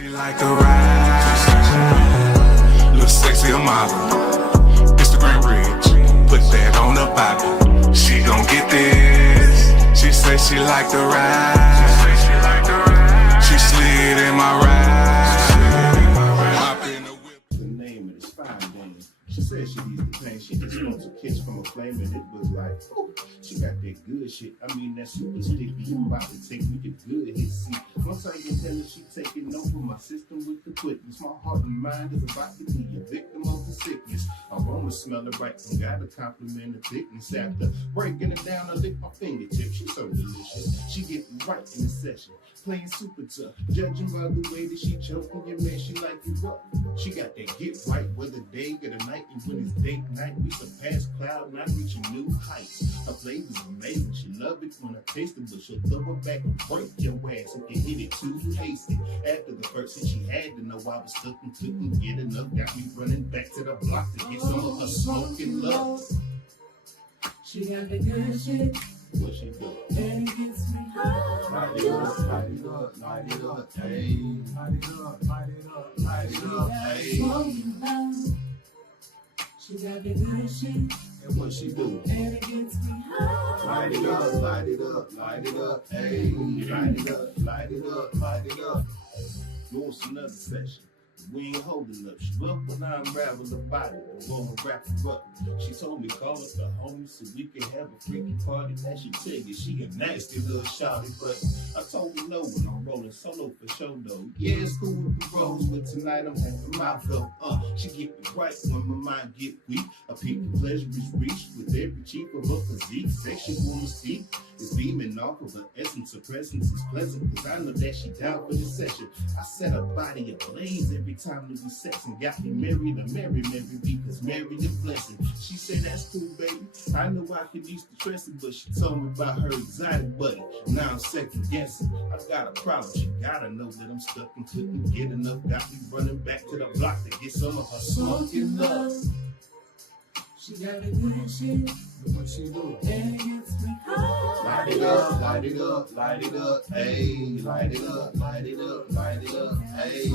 She like the ride, look sexy, a model, Instagram rich, put that on the Bible. She gon' get this. She say she like the ride. She slid in my ride. Hop in the whip. The name of this fine dame. She said she needs the pain. She just wants a kiss from a flame, and it was like, ooh, she got that good shit. I mean, that super sticky. You about to take me to good hit. See, once I get tell her she taking over my system with the quickness. My heart and mind is about to be a victim of the sickness. I wanna smell it right and gotta compliment the thickness. After breaking it down, I lick my fingertips. She's so delicious. She get right in the session, playing super tough. Judging by the way that she choking your man, she like it rough. She got that get right whether day or the night. And when it's date night, we surpass cloud nine, reaching new heights. Her flavor's amazing. She love it when I taste it, but she'll throw it back and break your ass if you hit it too hasty. After the first hit, she had to know I was stuck and couldn't get enough. Got me running back to the block to get some of her smoking love. She got the good shit. What she do? And it gets me high. Light it up, light it up, light it up, hey. Light it up, light it up, light it up, hey. She got the good shit. And what she do? And it gets me high. Light it up, light it up, light it up, hey. Light it up, light it up, light it up. What's another session? We ain't holding up. She up when I unravel the body. I'm gonna wrap her up. She told me call up the homies so we can have a freaky party. That she tell you she a nasty little shawty, but I told her no when I'm rolling solo for show though. Yeah, it's cool with the rolls, but tonight I'm having my go. She get me right when my mind get weak. A peak of pleasure is reached with every cheek of her physique. Sexual mystique is beaming off of her essence. Her presence is pleasant, cause I know that she down for this session. I set her body ablaze every time we be sex and got me married to Mary because married a blessing. She said that's cool, baby. I know I could use the trusting, but she told me about her exotic buddy. Now I'm second guessing. I got a problem. She gotta know that I'm stuck and couldn't get enough. Got me running back to the block to get some of her smoking love. She got the good shit. And what she do? And it gets me high. Light it up, light it up, light it up, hey. Light it up, light it up, light it up, hey.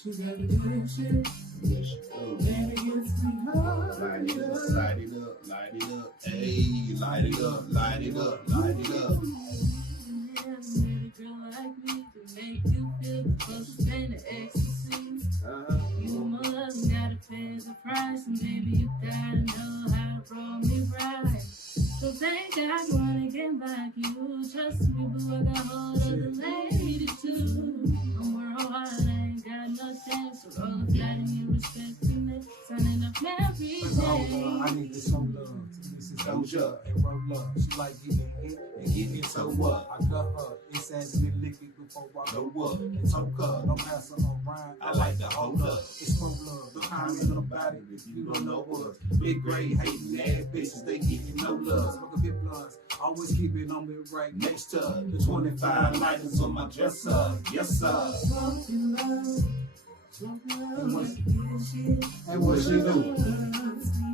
She got the good shit. Yes, she do. And it gets me high. Light it up, light it up, light it up, hey. Light it up, light it up, light it up. Met a girl like me to make you feel the closest thing to ecstasy. You more love, gotta pay the price, and baby you gotta know how to roll me right. So thank God wanna get back you. Trust me, boo, I got hold of the lady too. I'm worldwide, I ain't got no chance. So roll a flat and you respect me. Signing up every day. I need to show love to Mrs. Doja and roll love. She like getting hit and getting so what? I got her. It's as me lick it before I go up. And toke her. Don't pass her around. I like to hold up. It's from love. The kind of little body if you don't know us. Big grade hating ass bitches, they getting no love. Smoke a bit blunts. Always keep it on me right next to her. The 25 lighters on my dresser. Yes, sir. Smoking love. And what she do?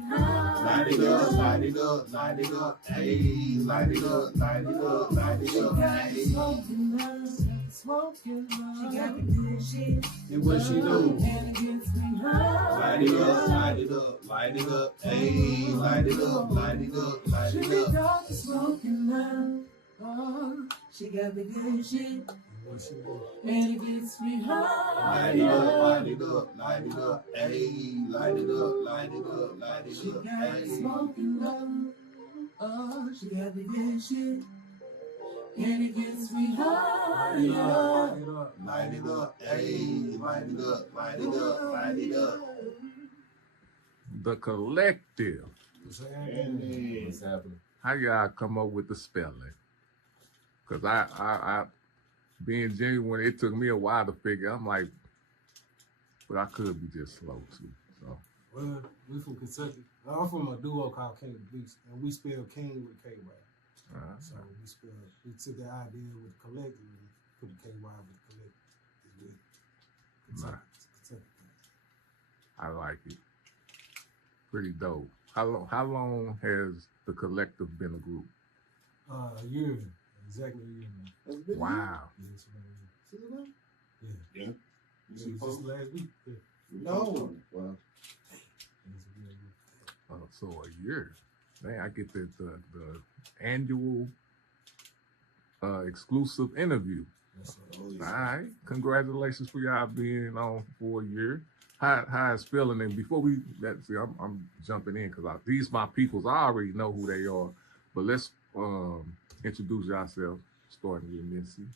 High. Light it up, light it up, light it up, hey. Light it up, light it up, light it up, hey. Smoking love. Smoking love. She got the good shit. And what she do? And it gets me high. Light it up, light it up, light it up, hey. Light it up, light it up, light She it be up. got the smoking love. Oh, she got the good shit. What she do? And it gets me high. Light it up, light it up, light it up, hey. Light it up, light it up, light it She up, got the hey. smoking love. Oh, she got the good shit. And it gets me high. Light it up. Light it up, hey. Light it up, light it up, light it up. The Kylektiv. What's happening? What's happening? How y'all come up with the spelling? Cause I being genuine, it took me a while to figure. I'm like, but I could be just slow too. So Well, we from Kentucky. I'm from a duo called King of the Beast, and we spell King with a K-Y. So we took the idea with the collective and put the KY with the collective. Nice. Kentucky. I like it. Pretty dope. How long has the Kylektiv been a group? A year, exactly a year now. Wow. Yes, man. It's a It was just last week. Yeah. No. Well, So a year. Man, I get the annual exclusive interview. Yes, sir. Oh, All yeah. right. Congratulations for y'all being on for a year. How it's feeling? And before I'm jumping in because these my peoples. I already know who they are, but let's introduce yourself, starting with Missy.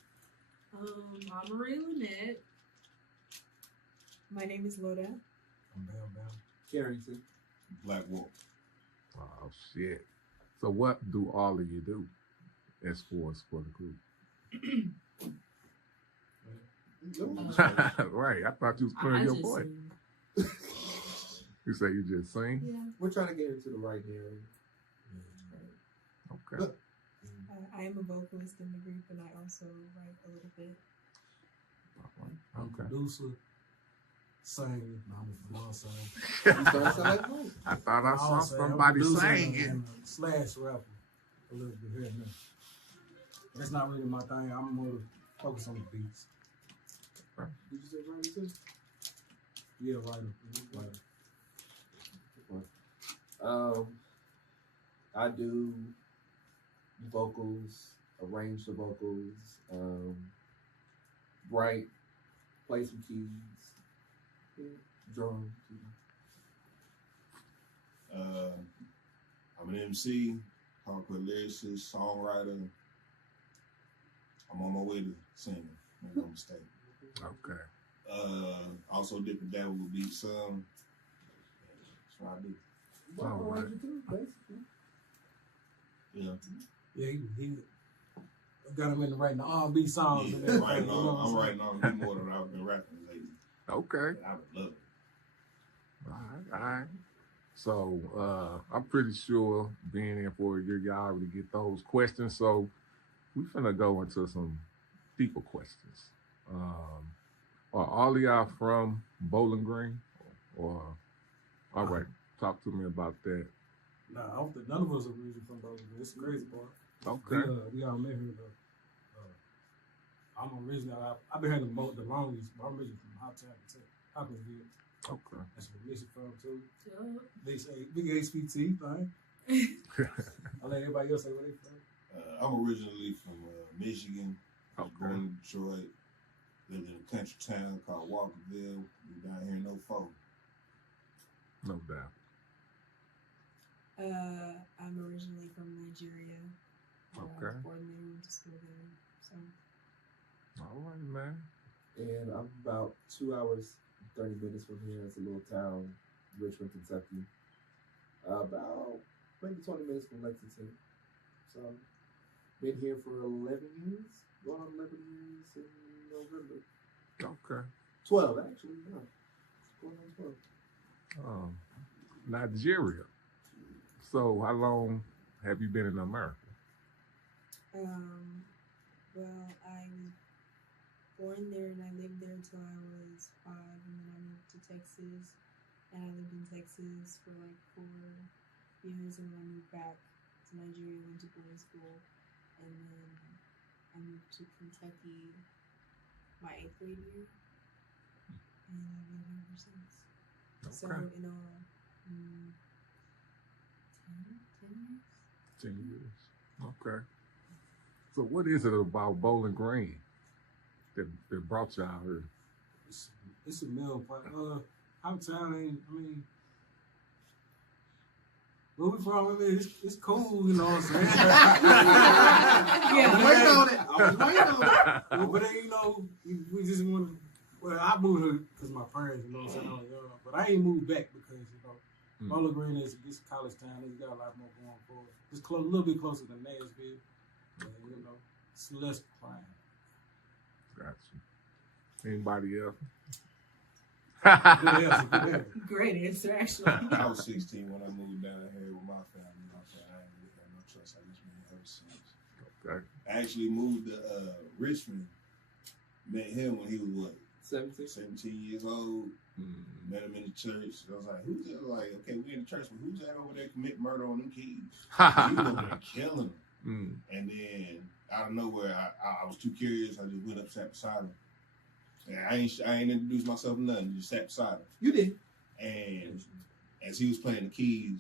I'm Marie Lynette. My name is Loda. I'm Bam. Carrington. Black Wolf. Oh shit! So what do all of you do as for the group? Right. I thought you was clearing your just voice. sing. You say you just sing? Yeah. We're trying to get into the right area. Okay. I am a vocalist in the group, and I also write a little bit. I'm a Okay. producer, singer. No, I'm a singer. You starting to sound like Mike. I thought I saw I'm saying, somebody I'm a producer saying it. and a slash rapper a little bit here and there. That's not really my thing. I'm more focused on the beats. Did you say right too? Yeah, writer. I do vocals, arrange the vocals, write, play some keys, drum. I'm an MC, hardcore lyricist, songwriter. I'm on my way to singing. Make no mistake. Okay. Also dip and dabble with beat some. That's what I do. All right. Yeah. Yeah, he got him into writing the R&B songs. Yeah, and everything, writing you know on, what I'm saying? writing on way more than I've been rapping lately. Okay. And I would love it. All right. So I'm pretty sure being in for a year, y'all already get those questions. So we finna go into some deeper questions. Are all of y'all from Bowling Green? Or all right, talk to me about that. Nah, I don't think none of us are originally from Bowling Green. It's the crazy part. Okay. We all met here though. I'm originally, I've been here the longest, but I'm originally from Hopkinsville. Okay. That's where Missy from too. Yup. They say big HPT thing. I let everybody else say where they from. I'm originally from Michigan. I was born in Detroit. Lived in a country town called Walkerville. We down here in 04. No doubt. I'm originally from Nigeria. I Okay. was born there, went to school there. So All right, man. And I'm about 2 hours, 30 minutes from here. It's a little town, Richmond, Kentucky. About maybe 20 minutes from Lexington. So, been here for 11 years. Going on 11 years in November. Okay. 12, actually. Yeah. Going on 12. Nigeria. So how long have you been in America? well, I was born there and I lived there until I was 5, and then I moved to Texas, and I lived in Texas for like 4 years, and then I moved back to Nigeria, went to boarding school, and then I moved to Kentucky my 8th grade year, and I've been here ever since. So Okay. in all, 10 years. 10 years. Okay. So what is it about Bowling Green that brought y'all here? It's a mill pot. Our town ain't, I mean, where we from, I mean, it's cool, you know what I'm saying? Yeah. I'm waiting on it. But then, you know, we just want to, well, I moved here because my parents, you know what I'm saying? But I ain't moved back because, you know, Bowling Green is this college town. It's got a lot more going for it. It's a little bit closer than Nashville. But, you know, it's less crime. Gotcha. Anybody else? Good answer, good answer. Great answer, actually. I was 16 when I moved down here with my family. I ain't really had no choice. I just been here ever since. Okay. I actually moved to Richmond. Met him when he was what? 17 years old. Met him in the church. I was like, who's that? Like, okay, we in the church, but who's that over there commit murder on them kids? He was over there killing them. And then out of nowhere, I was too curious. I just went up, sat beside him. And I ain't introduced myself to nothing. Just sat beside him. You did. And as he was playing the keys,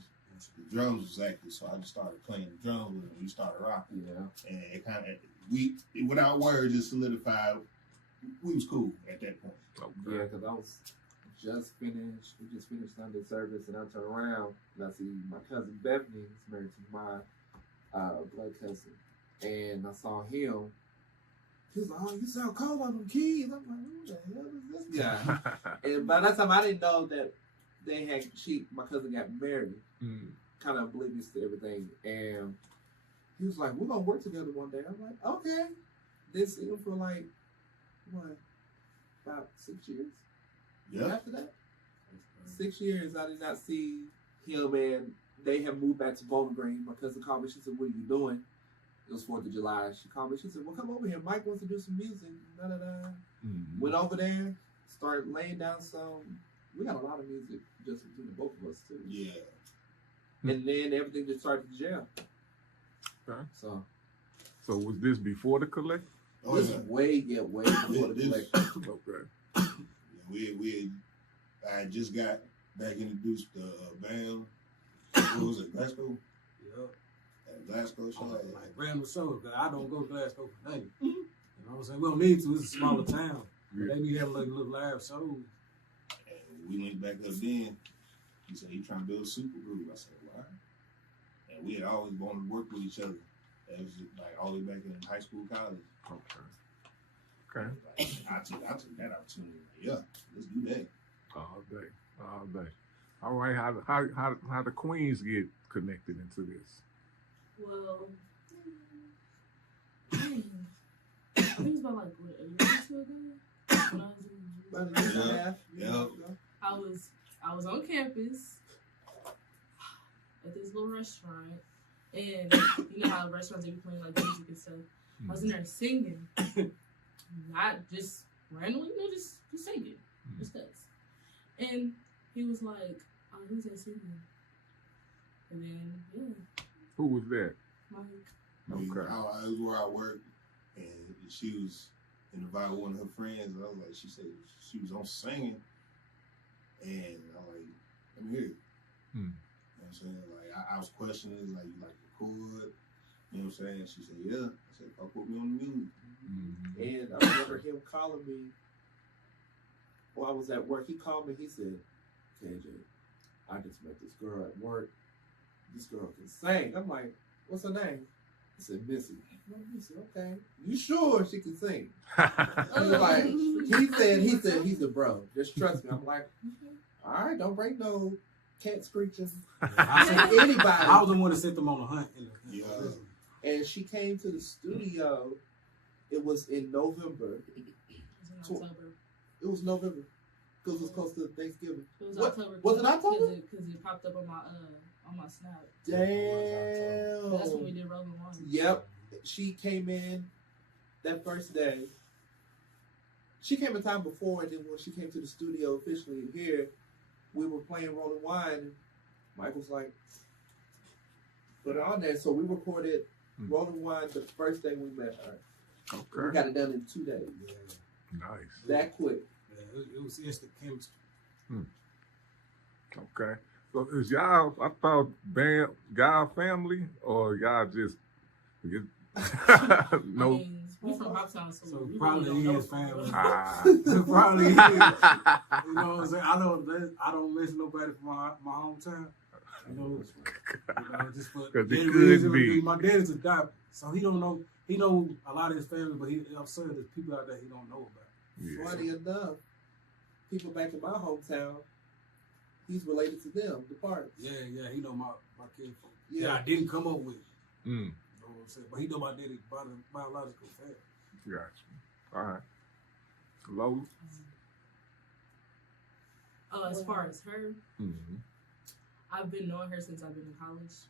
the drums was active, so I just started playing the drums with him. We started rocking. Yeah. And it kind of, without words, just solidified. We was cool at that point. Okay. Yeah, because I was just finished. We just finished Sunday service, and I turn around and I see my cousin Bethany is married to my blood cousin, and I saw him. He was like, "Oh, you sound cold on them keys." I'm like, "Who the hell is this guy?" And by that time, I didn't know that my cousin got married. Kind of oblivious to everything, and he was like, "We're gonna work together one day." I'm like, "Okay." Didn't see him for like what, about 6 years. Yeah. After that, 6 years, I did not see him, and they have moved back to Bowling Green. My cousin called me. She said, "What are you doing?" It was 4th of July. She called me. She said, "Well, come over here. Mike wants to do some music." Da, da, da. Went over there, started laying down some. We got a lot of music just between the both of us too. Yeah. And then everything just started to jam. Okay. So was this before the Kylektiv? Oh, this yeah. way before the collection. Okay. I just got back introduced to band. What was it, Glasgow? Yeah. At Glasgow show. Like random shows, because I don't go to Glasgow for nothing. You know what I'm saying? We don't need to. It's a smaller town. Yeah. They be having like little live shows. And we linked back up then. He said he trying to build a super group. I said, why? And we had always wanted to work with each other. That was like all the way back in high school, college. Okay. Like, I took that opportunity. Yeah, let's do that. All day. All right. How the Queens get connected into this? Well, I think it was about like what, a year or two ago. When I was in About a year and a half. Yeah. I was on campus at this little restaurant, and you know how restaurants they be playing like music and stuff. I was in there singing, not just randomly, you know, just singing, just cause. And he was like, "Oh, who's that singing?" And then Who was that? Mike. Okay. It was where I worked, and she was invited one of her friends. And I was like, she said she was on singing, and I'm like, let me hear it. You know what I'm saying? Like I was questioning, like, you like record? You know what I'm saying? She said, yeah. I said, "I'll put me on the music." And I remember him calling me while I was at work. He called me. He said, "KJ, I just met this girl at work. This girl can sing." I'm like, "What's her name?" He said, "Missy." He said, "Okay. You sure she can sing?" He was like, he said, "Bro, just trust me." I'm like, "All right, don't break no cat screeching." I said, "Anybody." I was the one that sent them on the hunt. Yeah. And she came to the studio. It was in November. It was in October. It was November because it was close to Thanksgiving. It was What? October. Was it October? Because it popped up on my snap. Damn. That's when we did Rolling One. Yep. She came in that first day. She came a time before, and then when she came to the studio officially here, we were playing Rolling Wine. And Mike was like, "Put it on there." So we recorded Rolling Wine the first day we met her. Okay. We got it done in 2 days. Nice. That quick. Yeah, it was instant chemistry. Okay. So is y'all, I thought y'all family, or y'all just I no? mean, we from Hoptown, so we probably really don't know is family. Ah. Probably is. You know what I'm saying? I don't miss nobody from my hometown. You know, just for 'Cause it that could reason, be. My dad's a doctor, so he don't know. He know a lot of his family, but I'm sure there's people out there he don't know about. Yeah. Funny enough, people back in my hometown, he's related to them, the Parks. Yeah, he know my kid. Yeah. Yeah, I didn't come up with. Mm. You know what I'm saying? But he know my daddy's biological family. Gotcha. All right. Lola? As far as her, Mm-hmm. I've been knowing her since I've been in college,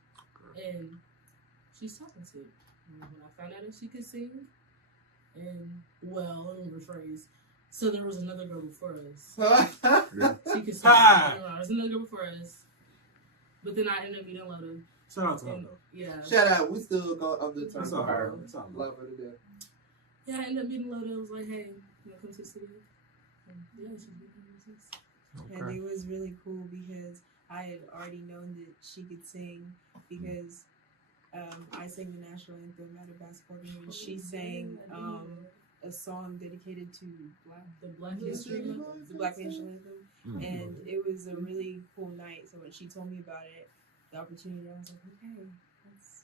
and she's talented. When I found out that she could sing, and well, let me rephrase. So there was another girl before us. Yeah. She could sing. There was another girl before us, but then I ended up meeting Loda. Shout out to her And, though. yeah. Shout out, we still go on the terms That's of all her. right. That's all right. Love her to death. Yeah, I ended up meeting Loda. I was like, hey, you want to come to the studio? Yeah, she's been And Okay. it was really cool because I had already known that she could sing because I sang the national anthem at a basketball game and she sang a song dedicated to the Black History Month. the Black National Anthem. Mm. And it was a really cool night. So when she told me about it, the opportunity, I was like, okay, that's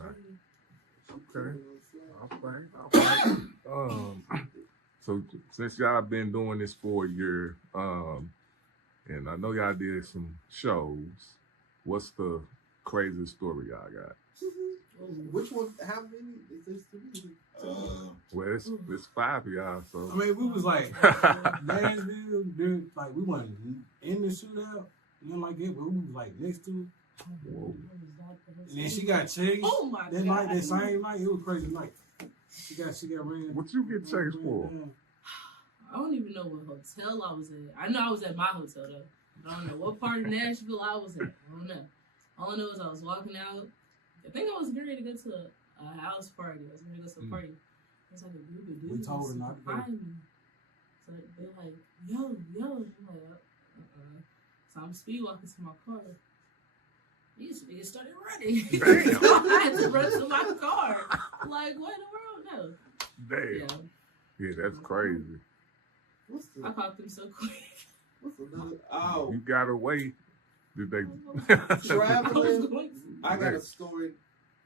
Right. really Okay. All right. So since y'all been doing this for a year, and I know y'all did some shows, what's the craziest story y'all got? Which one? How many? Is this three? Well, it's 5 of y'all, so I mean, we was like Nashville, dude, like we wasn't in the shootout, nothing like that, but we was like next to it. whoa. And then she got chased. Oh my That god! night, that same night, it was crazy night. She got ran. What you get chased for? I don't even know what hotel I was at. I know I was at my hotel though. I don't know what part of Nashville I was at. I don't know. All I know is I was walking out. I think I was getting ready to go to a house party. I was going to go to a party. It's like a group of dudes. We told her not to go. behind me. So they're like, yo. I'm like, So I'm speed walking to my car. These niggas started running. Damn. So I had to run to my car. Like, what in the world? No. Damn. Yeah, that's crazy. What's I the? caught them so quick. What's another? Oh, You got away. Did they? I was traveling. going I got a story.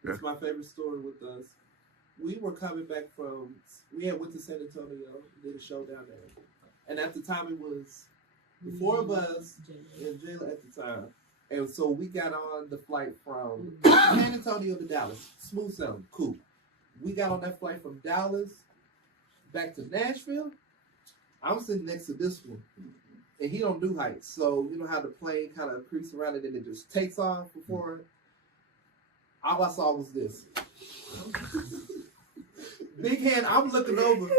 It's my favorite story with us. We were coming back from. We had went to San Antonio, did a show down there, and at the time it was the four of us and Jayla at the time, and so we got on the flight from San Antonio to Dallas. Smooth sailing, cool. We got on that flight from Dallas back to Nashville. I'm sitting next to this one, and he don't do heights, so you know how the plane kind of creeps around and then it just takes off before. All I saw was this. Big hand, I'm looking over.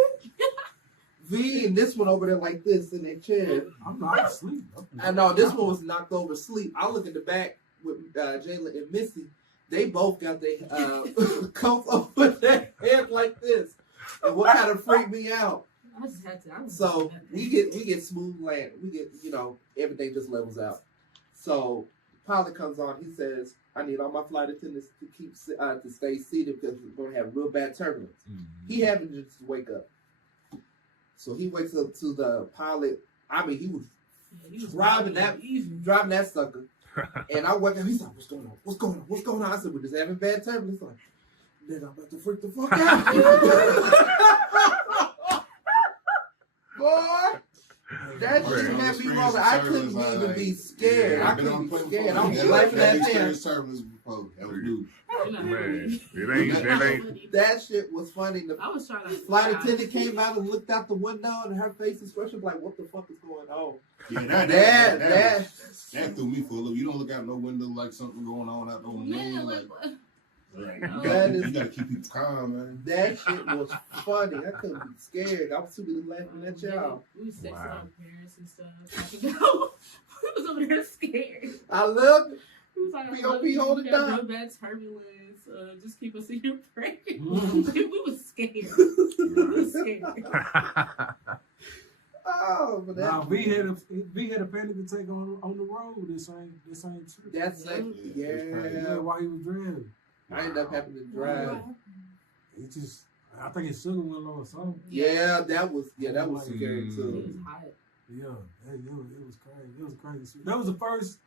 V and this one over there like this in their chair. I'm not asleep. I know this one was knocked over asleep. I look in the back with Jayla and Missy. They both got their coats over their head like this. And what kind of freaked me out? I just had to. So we get smooth land. We get, everything just levels out. So pilot comes on. He says, "I need all my flight attendants to keep to stay seated because we're gonna have real bad turbulence." He happened to just wake up. So he wakes up to the pilot. I mean, he was driving that sucker. And I wake up. He's like, "What's going on? What's going on? What's going on?" I said, "We're just having bad turbulence." Like, then I'm about to freak the fuck out. Boy, that shit had me rolling. I couldn't even be scared. I couldn't be scared. I was laughing at them. Man, it ain't. That shit was funny. The I was trying to. flight attendant came out and looked out the window, and her face expression like, "What the fuck is going on?" Yeah, That that threw me for a loop. You don't look out no window like something going on out the window. Man, like, what? Right. That You is- gotta keep people calm, man. that shit was funny. I couldn't be scared. I was too busy laughing at y'all. We was texting Wow. our parents and stuff. We was over there scared. I loved it. He was like, POP, hold it down. Real bad turbulence. Just keep us in your prayers. We was scared. We was scared. Oh, but Nah, that, we had a panic attack on the road. This ain't true. that's like, Yeah, yeah. while he was driving. I ended up having to drive. It just, I think his sugar went low or something. Yeah, that was scary It was too. hot. Yeah, it was crazy. It was crazy. That was the first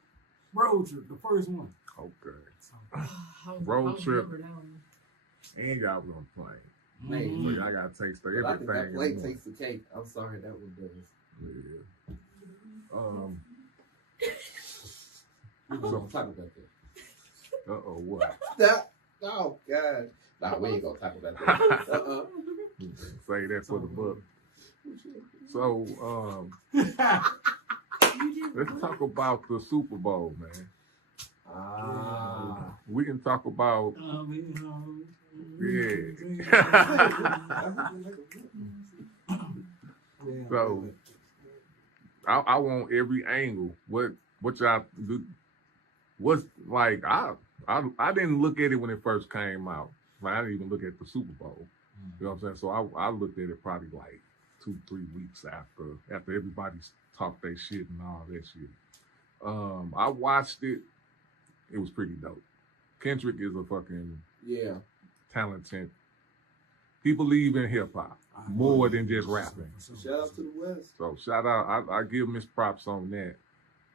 road trip, the first one. Okay. So, Road trip. remember that one. And y'all was on the plane. Man, So y'all got to taste but I think that everything. plate in one. takes the cake. I'm sorry, that one does. Yeah. We're gonna talk about that. What? That, oh god. Nah, we ain't gonna talk about that. Say that for the book. So, let's talk about the Super Bowl, man. We can talk about, So, I want every angle. What y'all do? What's like? I didn't look at it when it first came out. Like, I didn't even look at the Super Bowl. You know what I'm saying? So I looked at it probably like 2-3 weeks after everybody's talked their shit and all that shit. I watched it. It was pretty dope. Kendrick is a fucking talented. He believes in hip hop more than just rapping. Shout out to the West. So shout out. I give him his props on that.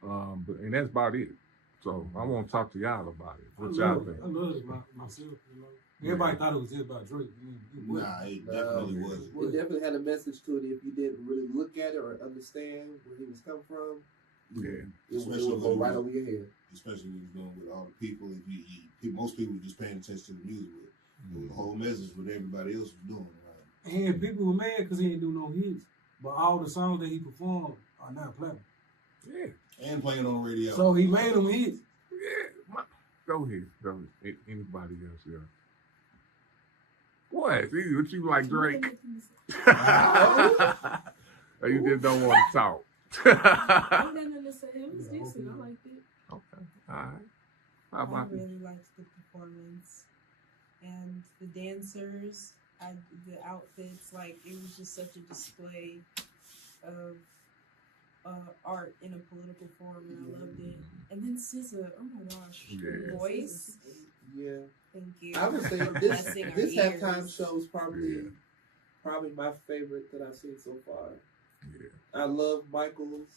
And that's about it. So I want to talk to y'all about it. What y'all think? I love it myself. You know? Everybody thought it was just about Drake. Nah, it definitely wasn't. It definitely had a message to it if you didn't really look at it or understand where he was coming from. Yeah. It would go right over your head. Especially when you're doing with all the people. Most people were just paying attention to the music with it. The whole message what everybody else was doing. Right? And people were mad because he didn't do no hits. But all the songs that he performed are now platinum. Yeah. And playing on the radio. So he made them hits. Yeah. Go ahead. Anybody else? Yeah. What? What you like, Drake? Or you just don't want to talk? I didn't say it was decent. I liked it. Okay. All right. How I about you? really liked the performance and the dancers. The outfits, like it was just such a display of art in a political form, and I loved it. And then SZA, oh my gosh, her Yeah. voice. Yeah. Thank you. I would say Blessing our this halftime ears. show is probably my favorite that I've seen so far. Yeah. I love Michael's.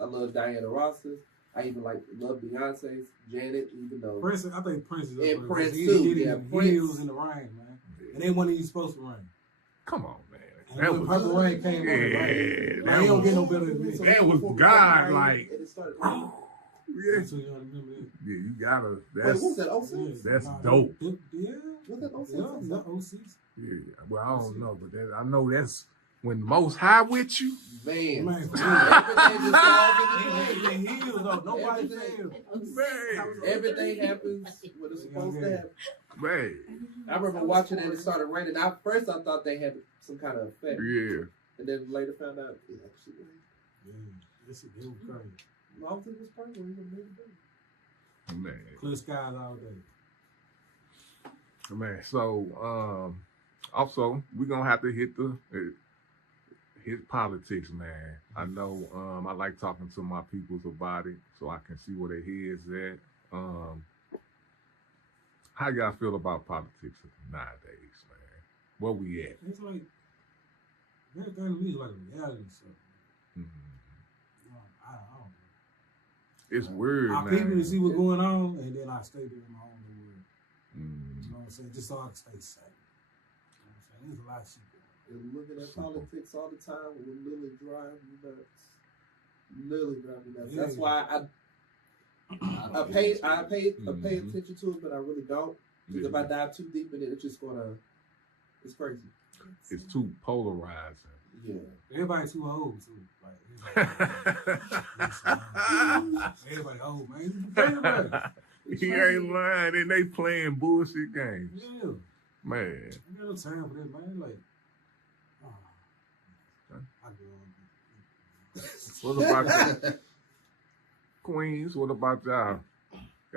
I love Diana Ross's. I even love Beyonce's, Janet, even though Prince, I think Prince is up And there. Prince He too, did it yeah, in Prince. heels in the rain, man. And they wasn't even supposed to rain. Come on, man. And That when was Purple Rain came on, yeah. man, he don't get no better than this. That was God, like. And it started Yeah. So you gotta remember that. Yeah, you gotta. Wait, That's what was that? 06? that's Nah, dope. Yeah. Was that 06? Yeah, that 06. Yeah. Well, I don't know, but I know that's when the Most High with you. Man. Man, Everything just falls into place. in heels though, nobody Everything. failed. Man. Everything happens when it's supposed to happen. Man. I remember watching it and it started raining. At first, I thought they had some kind of effect. Yeah. And then later found out it actually rained. Yeah, this is crazy. I don't think it was purple. It was made it. Man. Clear skies all day. Man. So, also we're gonna have to hit politics, man. I know. I like talking to my peoples about it, so I can see where their heads at. How y'all feel about politics nowadays, man? Where we at? It's like everything to me is like a reality show. I don't know. It's weird, I man. people to see what's going on, and then I stay there in my own little world. You know what I'm saying? Just so I can stay safe. You know what I'm saying? There's a lot of shit going on. And looking at politics all the time will literally drive me nuts. Literally drive me nuts. Yeah. That's why I pay attention to it, but I really don't. Because if I dive too deep in it, it's crazy. It's too polarizing. Yeah. Everybody too old too. Like everybody old, man. Everybody. He ain't lying, and they playing bullshit games. Yeah. Man. I got no time for that, man. Like, I go on. What about y'all? Queens, what about y'all?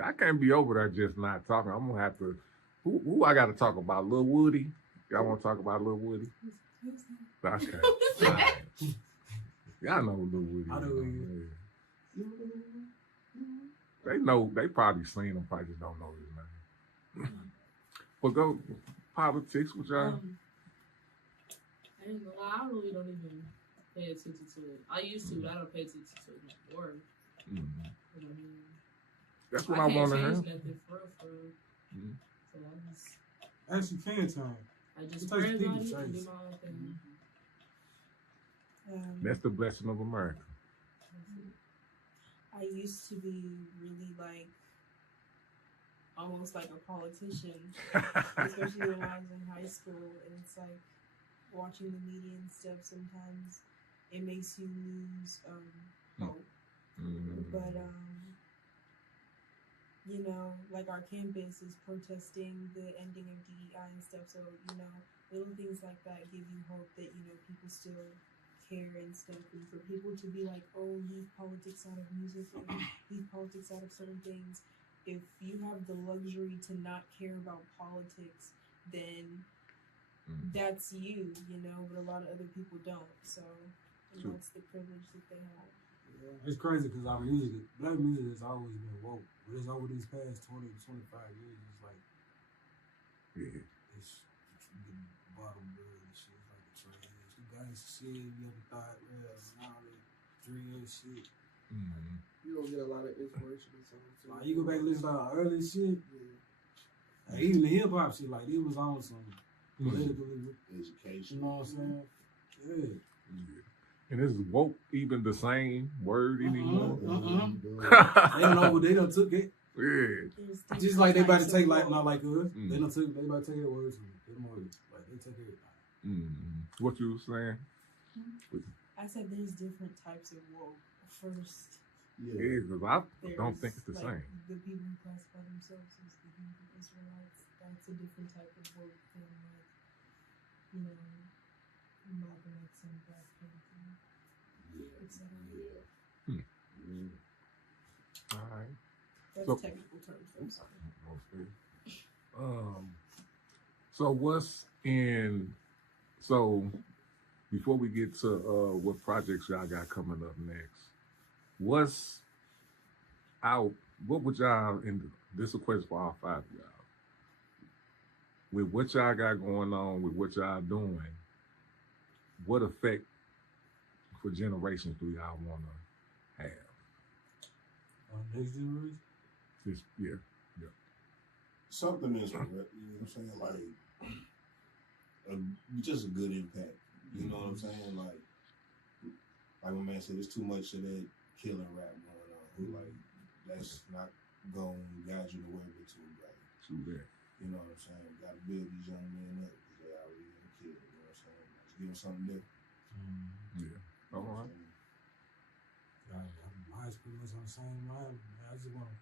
I can't be over there just not talking. I'm gonna have to. Who I got to talk about? Lil Woody? Y'all want to talk about Lil Woody? Okay. Right. Y'all know who Lil Woody is. I know who he is. They know. They probably seen him. Probably just don't know his name. But go politics with y'all. I ain't gonna lie, I really don't even pay attention to it. I used to, but I don't pay attention to it anymore. That's what I want to hear. I can't change nothing for real. So I Actually, can time. just It pray takes people about it to and do change. my own thing. That's the blessing of America. I used to be really almost like a politician, especially when I was in high school. And it's like watching the media and stuff. Sometimes it makes you lose hope. But like our campus is protesting the ending of DEI and stuff. So little things like that give you hope that people still care and stuff. And for people to be like, oh, leave politics out of music, or leave politics out of certain things. If you have the luxury to not care about politics, then that's you, you know, but a lot of other people don't. So and True. that's the privilege that they have. It's crazy because our music, black music has always been woke. But it's over these past 20 to 25 years, it's like, it's the bottom bird and shit. It's like the trash. The gangsta shit, you ever thought, real, and all that drill shit. You don't get a lot of inspirational songs. Too. Like, you go back and listen to our early shit. Yeah. Like, even the hip hop shit, like, it was on some political Education. You know what I'm saying? Yeah. And is woke even the same word anymore? They don't know what they done took it. Yeah. Just like they about to take like not like us. They about to take their words from them words. Like they take everything. What you were saying? I said there's different types of woke. First, Yeah, because I don't think it's the like, same. The people who classify themselves as the Hebrew Israelites, that's a different type of woke than like, you know, Malcolm X and Black Panther, etc. All right. That's So- technical terms. I'm sorry. So what's in? So before we get to what projects y'all got coming up next, what's out? What would y'all? And this is a question for all five of y'all. With what y'all got going on, with what y'all doing, what effect for generations do y'all want to have? Next generation. Just Something is, you know what I'm saying? Like, just a good impact. You know what I'm saying? Like my man said, there's too much of that killing rap going on. Like, that's not going to guide you nowhere but to right. to that. You know what I'm saying? Got to build these young men up because they already been killed. You know what I'm saying? Just give them something different. Yeah. All right. Mine's pretty much on the same line. I just want to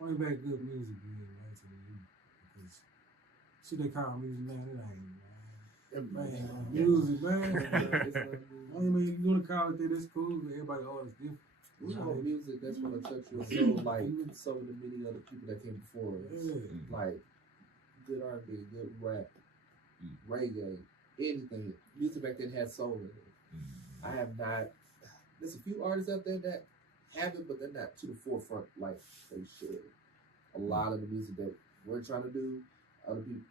bring back good music, man, to the youth. Because shit they call music, man, it ain't, man. Music, man. I mean, you want to call it that, that's cool, but everybody always different. You know, music that's gonna touch your soul, like so many other people that came before us. Like good R&B, good rap, reggae, anything. Music back then had soul in it. I have not. There's a few artists out there that have it, but they're not to the forefront like they should. A lot of the music that we're trying to do, other people,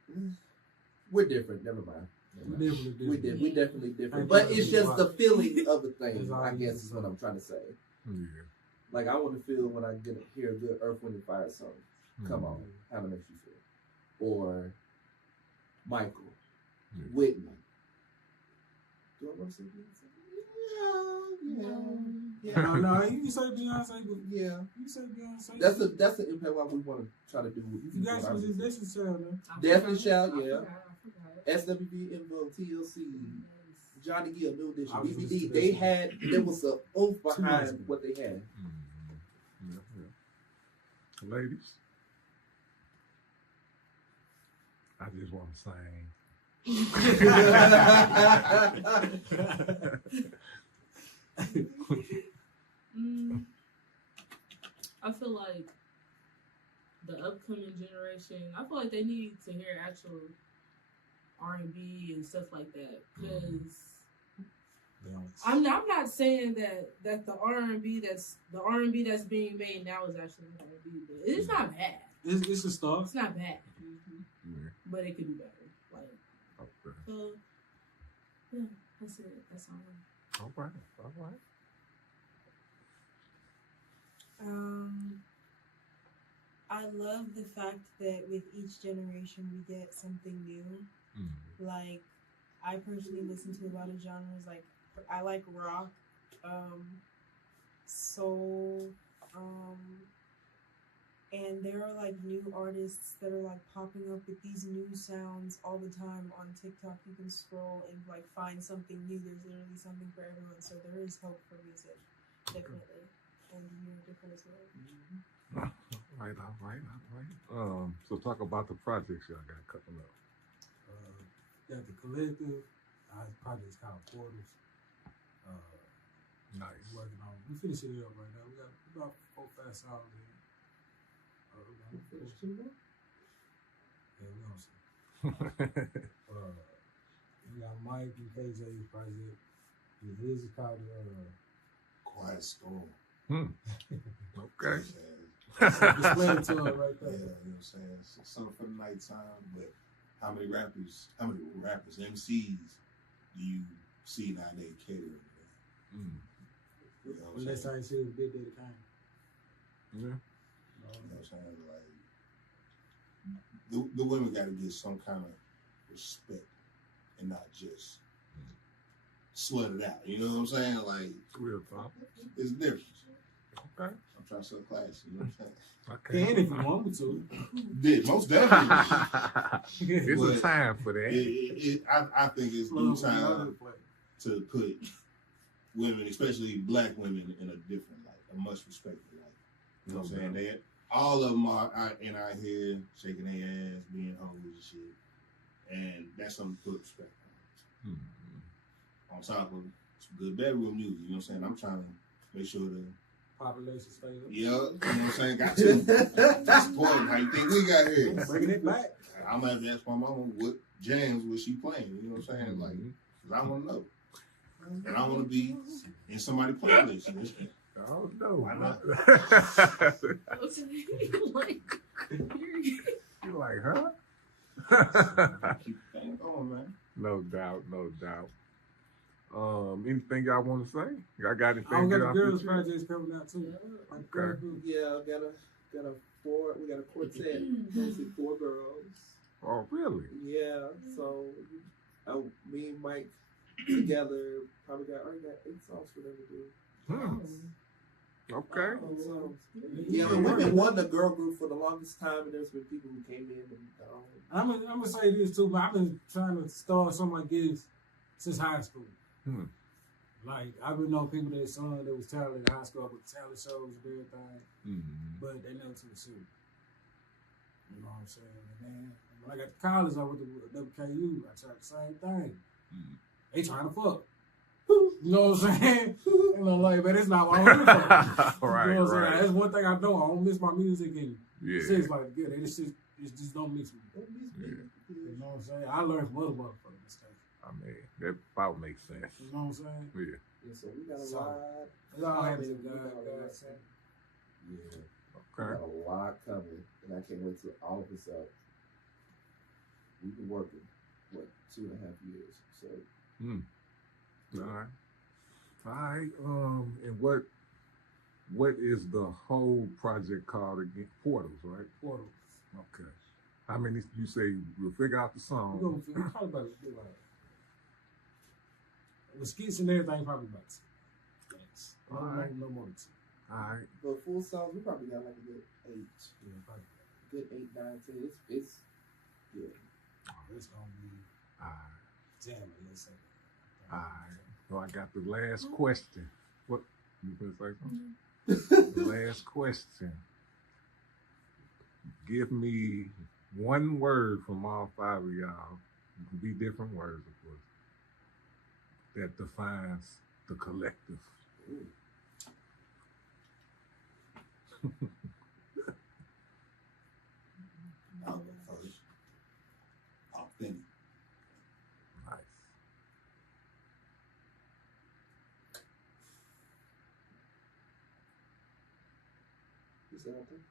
we're different. Never mind. We definitely different. But it's just the feeling of the thing, I guess is what I'm trying to say. Yeah. Like I want to feel when I hear a good Earth, Wind, and Fire song. Come on, how it makes you feel. Or Michael, Whitney. Do I want to say Beyonce? Yeah. No, you can say Beyonce, but Yeah. you say Beyonce. That's the impact what we want to try to do with You guys was just Destiny Child, man. Definitely Shout, I yeah. forgot. SWV, Invo, TLC, Johnny Gill, New Edition, I was BBD. listening to They that had, there was a oomph months behind ago. what they had. Ladies, I just want to sing. I feel like the upcoming generation, I feel like they need to hear actual R&B and stuff like that. Because I'm not saying that the R&B that's being made now is actually R&B, but it's not bad. It's a start. It's not bad, Yeah. but it could be better. Like, Okay. so yeah, that's it. That's all. All right. All right. I love the fact that with each generation we get something new. Like, I personally listen to a lot of genres. Like, I like rock, soul, and there are like new artists that are like popping up with these new sounds all the time on TikTok. You can scroll and like find something new. There's literally something for everyone. So there is hope for music, definitely, and you're different as well. All right. So talk about the projects y'all got coming up. Got the Kylektiv. Our project's called Portals. Nice. Working on. We finishing it up right now. We got about 4-5 songs in. Finish two more? Yeah, we on some. We got Mike and KJ's project. His is called Quiet Storm. Okay. Explain it to her right Yeah, there. you know what I'm saying? So, something for the nighttime, but how many rappers, MCs do you see nowadays catering to that? You know what I'm Unless saying? I see a big day kind. Yeah. You know what I'm saying? Like, the women got to get some kind of respect and not just slut it out. You know what I'm saying? Like, Real talk. it's different. Okay. I'm trying to sell class. You know what I'm saying? Okay. Can if you want me to. Did most definitely. It's a But time for that. I think it's due time to put women, especially black women, in a different light, a much respected light. You know what I'm saying? They, all of them are out here shaking their ass, being hoes and shit. And that's something to put respect on. On top of some good bedroom music, you know what I'm saying? I'm trying to make sure the Population stay up. yeah, you know what I'm saying? Got to. That's important. How you think we got here? Bringing it back. I'm gonna have to ask my mama what jams was she playing. You know what I'm saying? Like, 'cause I want to know, and I want to be in somebody's playlist. Oh no! Why not? You like, huh? Keep the thing going, man. No doubt, no doubt. Anything y'all want to say? Y'all got anything? I got get the off girls' your chest? projects coming out too. Okay. Yeah, got a we got a quartet, mostly 4 girls. Oh, really? Yeah, so me and Mike together already got 8 songs for them to do. Okay. Yeah, but we've been wanting a girl group for the longest time, and there's been people who came in and I'm gonna say this too, but I've been trying to start some of my gigs since high school. Like I've been knowing people that that was talented in high school with talent shows and everything, but they never took it serious. You know what I'm saying? And then when I got to college, I went to WKU. I tried the same thing. They trying to fuck. You know what I'm saying? And I'm like, man, it's not what I'm here for. Right, You know what I'm saying? right. That's one thing I know. I don't miss my music and Yeah. shit's like good. It just don't mix me. Yeah. You know what I'm saying? I learned from other motherfuckers' mistakes. I mean, that about makes sense. You know what I'm saying? Yeah. so we got a So, lot. It's all hands to We God. got a God lot. said. Yeah, we Okay. got a lot coming, and I can't wait till all of us up. We've been working 2.5 years, so All right. All right. And what is the whole project called again? Portals, right? Portals. Okay. How many? You say you'll figure out the We're song. gonna probably about with skits and everything, probably about 2. All right. No more than 2. All right. but full songs we probably got like a good 8, Yeah, probably. good 8, 9, 10. It's good. Oh, it's gonna be All right. jamming. Let's say. All right. So I got the last question. What you gonna say something? The last question. Give me one word from all 5 of y'all. It can be different words, of course, that defines the collective. I'll go first. Authentic. Nice. You said something?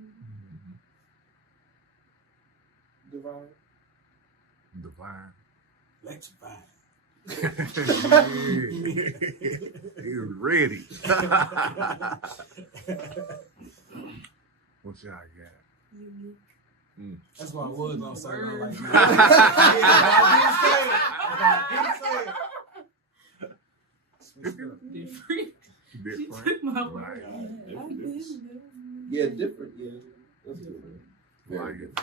Mm-hmm. Divine. Divine. Electrifying. He was ready. What y'all got? Unique. That's why I was gonna say. I like Word. that. Different. She Different. took my Right. word. Yeah, different. Yeah, that's different. Like it.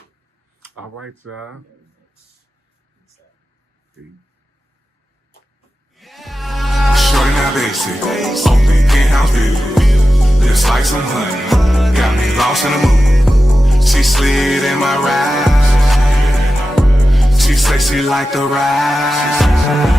All right, y'all. Peace. Shorty not basic, only in-house music. Just like some honey, got me lost in the mood. She slid in my ride. She say she like the ride.